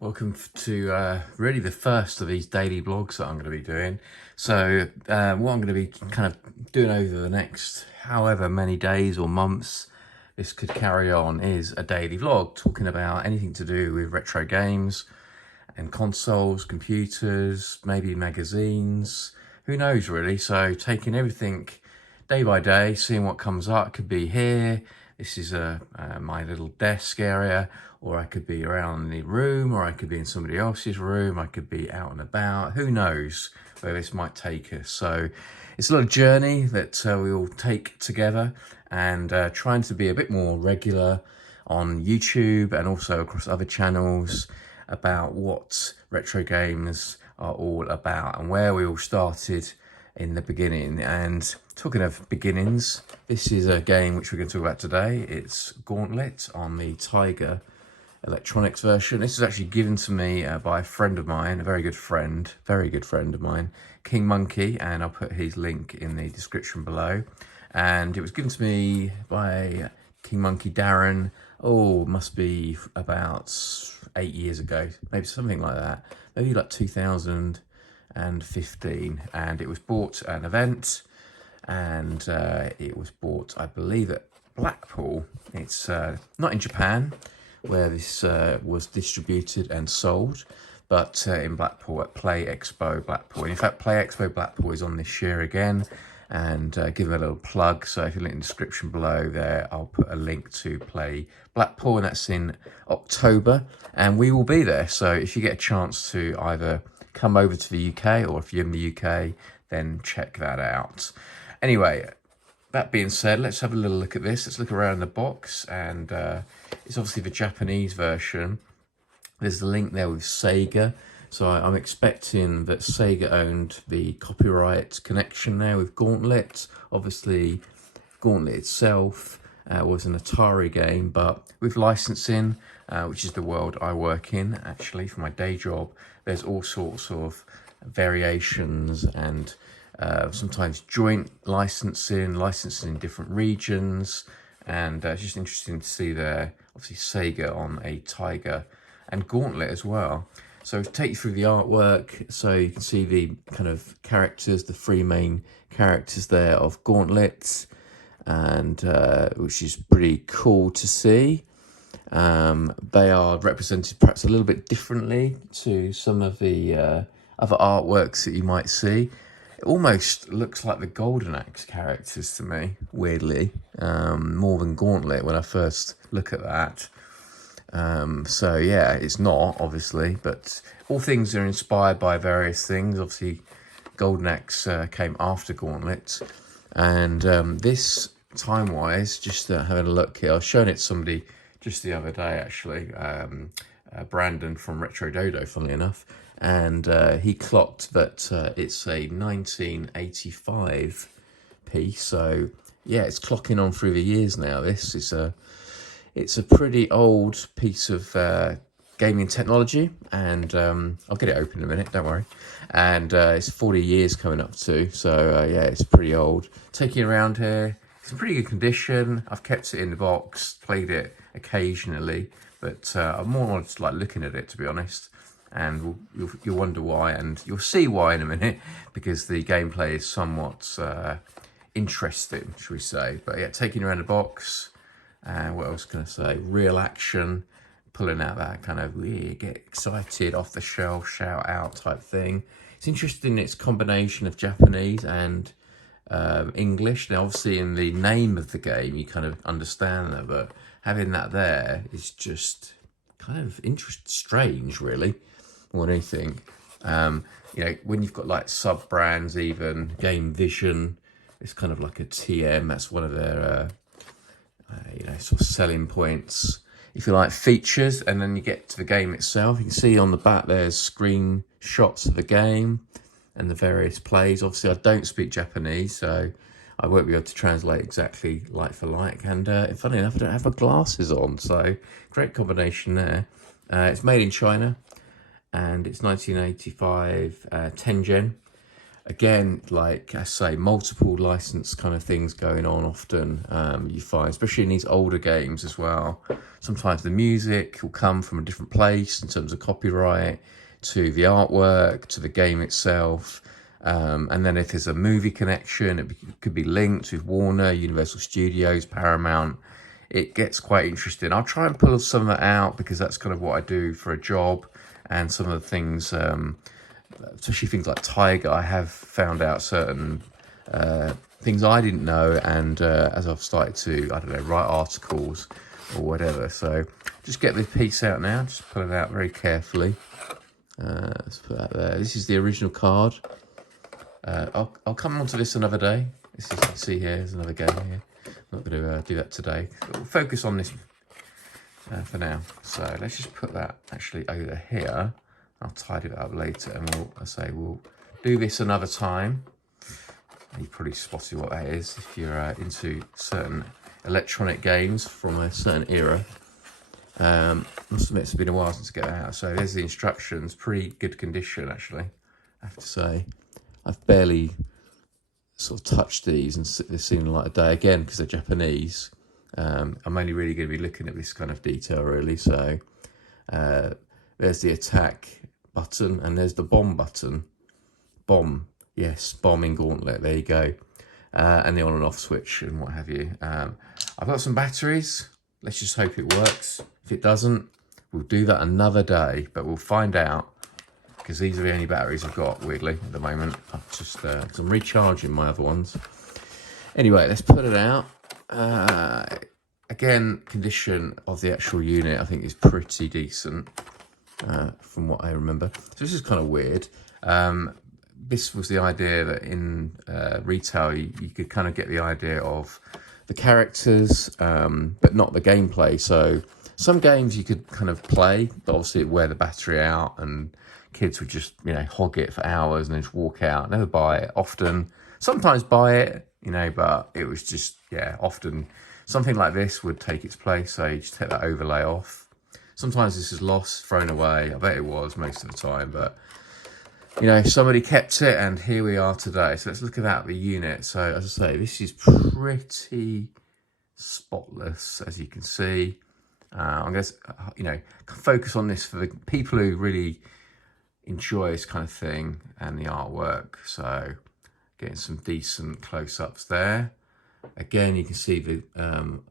Welcome to really the first of these daily vlogs that I'm going to be doing. So what I'm going to be kind of doing over the next however many days or months this could carry on is a daily vlog talking about anything to do with retro games and consoles, computers, maybe magazines, who knows really. So taking everything day by day, seeing what comes up. Could be here, this is my little desk area, or I could be around the room, or I could be in somebody else's room, I could be out and about, who knows where this might take us. So it's a little journey that we all take together, and trying to be a bit more regular on YouTube and also across other channels about what retro games are all about and where we all started in the beginning. And talking of beginnings, this is a game which we're going to talk about today. It's Gauntlet on the Tiger Electronics version. This was actually given to me by a friend of mine, a very good friend of mine, King Monkey, and I'll put his link in the description below. And it was given to me by King Monkey Darren, must be about 8 years ago, maybe something like that, maybe like 2015, and it was bought at an event, and it was bought, I believe, at Blackpool. It's not in Japan where this was distributed and sold, but in Blackpool at Play Expo Blackpool. In fact, Play Expo Blackpool is on this year again, and give them a little plug. So if you look in the description below there, I'll put a link to Play Blackpool, and that's in October, and we will be there. So if you get a chance to either come over to the UK, or if you're in the UK, then check that out. Anyway, that being said, let's have a little look at this. Let's look around the box, and it's obviously the Japanese version. There's the link there with Sega. So I'm expecting that Sega owned the copyright connection there with Gauntlet. Obviously, Gauntlet itself was an Atari game, but with licensing, which is the world I work in, actually, for my day job, there's all sorts of variations and sometimes joint licensing in different regions. And it's just interesting to see there, obviously, Sega on a Tiger and Gauntlet as well. So to take you through the artwork, so you can see the kind of characters, the three main characters there of Gauntlet, and which is pretty cool to see. They are represented perhaps a little bit differently to some of the other artworks that you might see. It almost looks like the Golden Axe characters to me, weirdly, more than Gauntlet when I first look at that. So yeah, it's not, obviously, but all things are inspired by various things. Obviously, Golden Axe came after Gauntlet, and this, time-wise, just having a look here, I was showing it to somebody just the other day, actually, Brandon from Retro Dodo, funnily enough, and he clocked that it's a 1985 piece. So yeah, it's clocking on through the years now. This is it's a pretty old piece of gaming technology, and I'll get it open in a minute, don't worry. And it's 40 years coming up to, so yeah, it's pretty old. Taking it around here, it's in pretty good condition. I've kept it in the box, played it occasionally, but I'm more just like looking at it, to be honest. And you'll wonder why, and you'll see why in a minute, because the gameplay is somewhat interesting, shall we say. But yeah, taking it around the box. And what else can I say? Real action, pulling out that kind of get excited, off the shelf, shout out type thing. It's interesting, its combination of Japanese and English. Now, obviously, in the name of the game, you kind of understand that, but having that there is just kind of strange, really, more than anything. You know, when you've got like sub brands, even Game Vision, it's kind of like a TM. That's one of their you know, sort of selling points, if you like, features. And then you get to the game itself, you can see on the back there's screenshots of the game and the various plays. Obviously, I don't speak Japanese, so I won't be able to translate exactly like for like. And funny enough, I don't have my glasses on, so great combination there. It's made in China, and it's 1985 10 gen. Again, like I say, multiple license kind of things going on often. You find, especially in these older games as well, sometimes the music will come from a different place in terms of copyright, to the artwork, to the game itself. And then if there's a movie connection, it could be linked with Warner, Universal Studios, Paramount. It gets quite interesting. I'll try and pull some of that out because that's kind of what I do for a job, and some of the things, especially things like Tiger, I have found out certain things I didn't know, and as I've started to, I don't know, write articles or whatever. So just get this piece out now, just pull it out very carefully. Let's put that there. This is the original card. I'll come on to this another day. This is, you can see here, there's another game here. I'm not going to do that today. We'll focus on this for now. So let's just put that actually over here. I'll tidy it up later, and we'll do this another time. You've probably spotted what that is if you're into certain electronic games from a certain era. Must admit it's been a while since I got that out. So there's the instructions, pretty good condition actually, I have to say. I've barely sort of touched these and they've seen the light of day again because they're Japanese. I'm only really going to be looking at this kind of detail really. So there's the attack button, and there's the bomb button. Bomb, yes, bombing gauntlet, there you go. And the on and off switch and what have you. I've got some batteries. Let's just hope it works. If it doesn't, we'll do that another day, but we'll find out, because these are the only batteries I've got, weirdly, at the moment. I've just, because I'm recharging my other ones. Anyway, let's put it out. Again, condition of the actual unit, I think, is pretty decent, from what I remember. So this is kind of weird. This was the idea that in retail, you could kind of get the idea of the characters, but not the gameplay. So some games you could kind of play, but obviously it'd wear the battery out, and kids would just, you know, hog it for hours and then just walk out, never buy it. Often, sometimes buy it, you know, but it was just, yeah, often something like this would take its place. So you just take that overlay off. Sometimes this is lost, thrown away. I bet it was most of the time, but you know, somebody kept it, and here we are today. So let's look at that, the unit. So as I say, this is pretty spotless, as you can see. I'm going to, you know, focus on this for the people who really enjoy this kind of thing and the artwork. So getting some decent close-ups there. Again, you can see the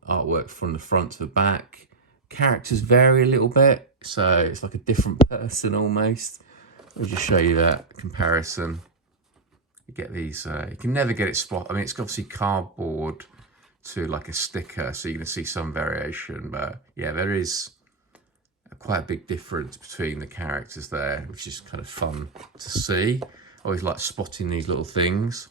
artwork from the front to the back. Characters vary a little bit, so it's like a different person almost. I'll just show you that comparison. You get these, you can never get it spot. I mean, it's obviously cardboard to like a sticker, so you're going to see some variation, but yeah, there is quite a big difference between the characters there, which is kind of fun to see. I always like spotting these little things.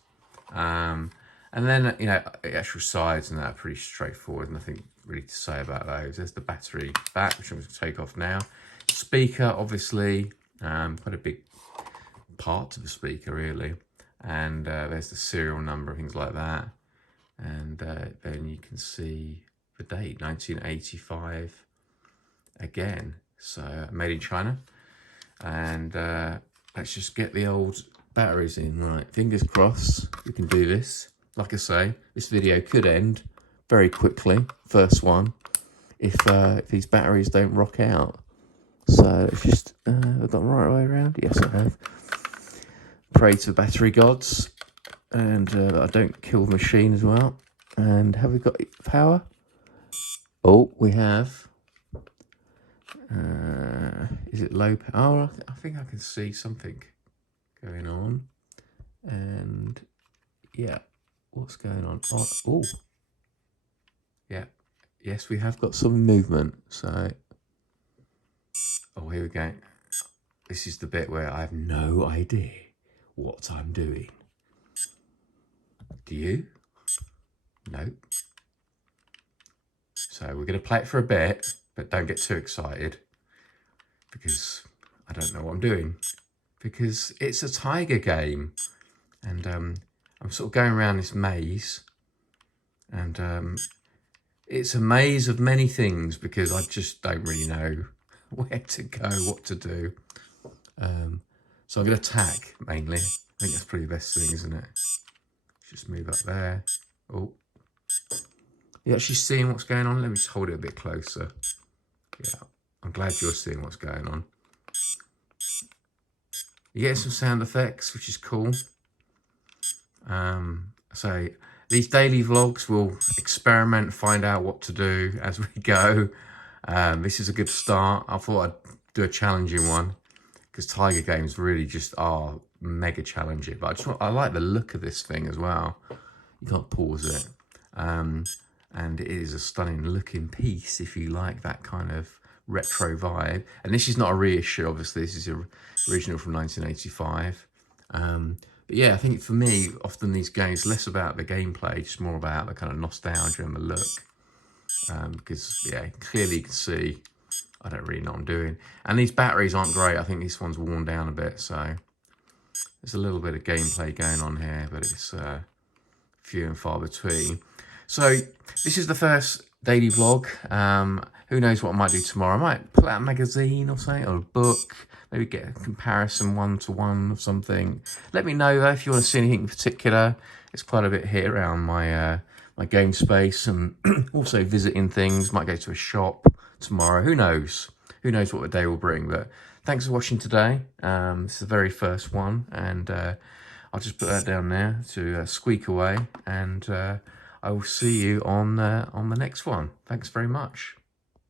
And then, you know, the actual sides and that are pretty straightforward, nothing really to say about those. There's the battery back, which I'm going to take off now. Speaker, obviously, quite a big part of the speaker, really. And there's the serial number, things like that. And then you can see the date, 1985, again. So, made in China. And let's just get the old batteries in. Right, fingers crossed we can do this. Like I say, this video could end very quickly, first one, if these batteries don't rock out. So let's just, I've got the right way around. Yes, I have. Pray to the battery gods, and that I don't kill the machine as well. And have we got power? Oh, we have. Is it low power? Oh, I think I can see something going on. And yeah, what's going on? Oh, yeah. Yes, we have got some movement. So, oh, here we go. This is the bit where I have no idea what I'm doing. Do you? Nope. So we're going to play it for a bit, but don't get too excited, because I don't know what I'm doing. Because it's a Tiger game, and I'm sort of going around this maze, and it's a maze of many things, because I just don't really know where to go, what to do. So I'm going to attack mainly. think that's probably the best thing, isn't it? Just move up there. Oh, you actually seeing what's going on? Let me just hold it a bit closer. Yeah, I'm glad you're seeing what's going on. You get some sound effects, which is cool. So these daily vlogs will experiment, find out what to do as we go. This is a good start. I thought I'd do a challenging one because Tiger games really just are mega challenging. But I like the look of this thing as well. You can't pause it. And it is a stunning looking piece if you like that kind of retro vibe. And this is not a reissue, obviously. This is original from 1985. But yeah, I think for me, often these games, less about the gameplay, just more about the kind of nostalgia and the look. Because, yeah, clearly you can see I don't really know what I'm doing. And these batteries aren't great. I think this one's worn down a bit. So there's a little bit of gameplay going on here, but it's few and far between. So this is the first daily vlog. Who knows what I might do tomorrow. I might pull out a magazine or something, or a book. Maybe get a comparison one-to-one of something. Let me know though if you want to see anything in particular. It's quite a bit here around my my game space, and also visiting things. Might go to a shop tomorrow. Who knows? Who knows what the day will bring? But thanks for watching today. This is the very first one, and I'll just put that down there to squeak away, and I will see you on the next one. Thanks very much.